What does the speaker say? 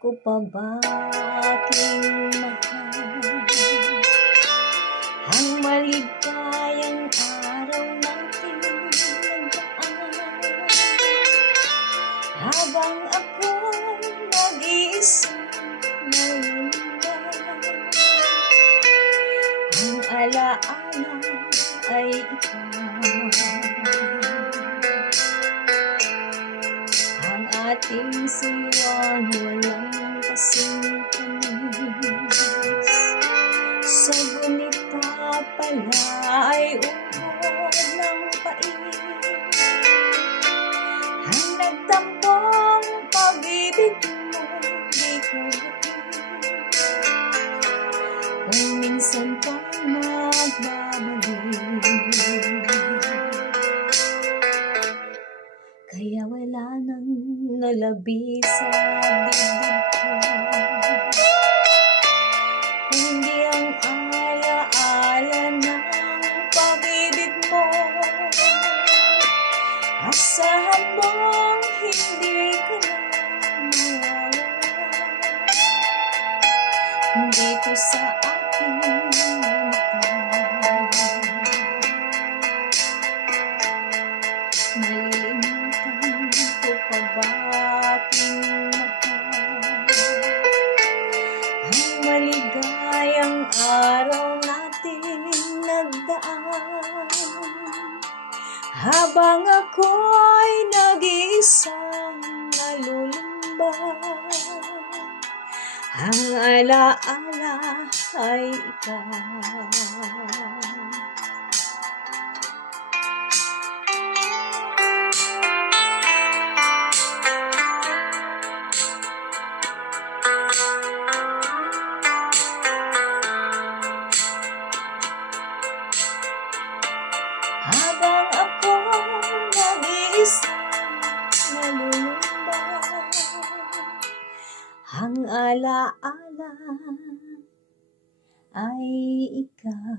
ko pa ba aking mahal? Ang maligayang araw natin nagdaan, habang ako'y nag-iisang nalulundag. Ang alaala ay ikaw, ang ating siwang walang kasing tamis. Sa gunita pala ay ungkod ng pait, ang nagtampong pag-ibig mo di ko gawin. Kung minsan pang magbabalik, kaya wala nang nalabi sa dibdib ko, kundi ang alaala ng pag-ibig mo. Asahan mong hindi ka na mawawala dito sa aking mata. Malilimutan ko pa ba aking mahal? Ang maligayang araw natin nagdaan, habang ako'y nag-iisang nalulumbay. Ang alaala ay ikaw. Habang ako nag-iisang nalulumbay, ang alaala ay ikaw.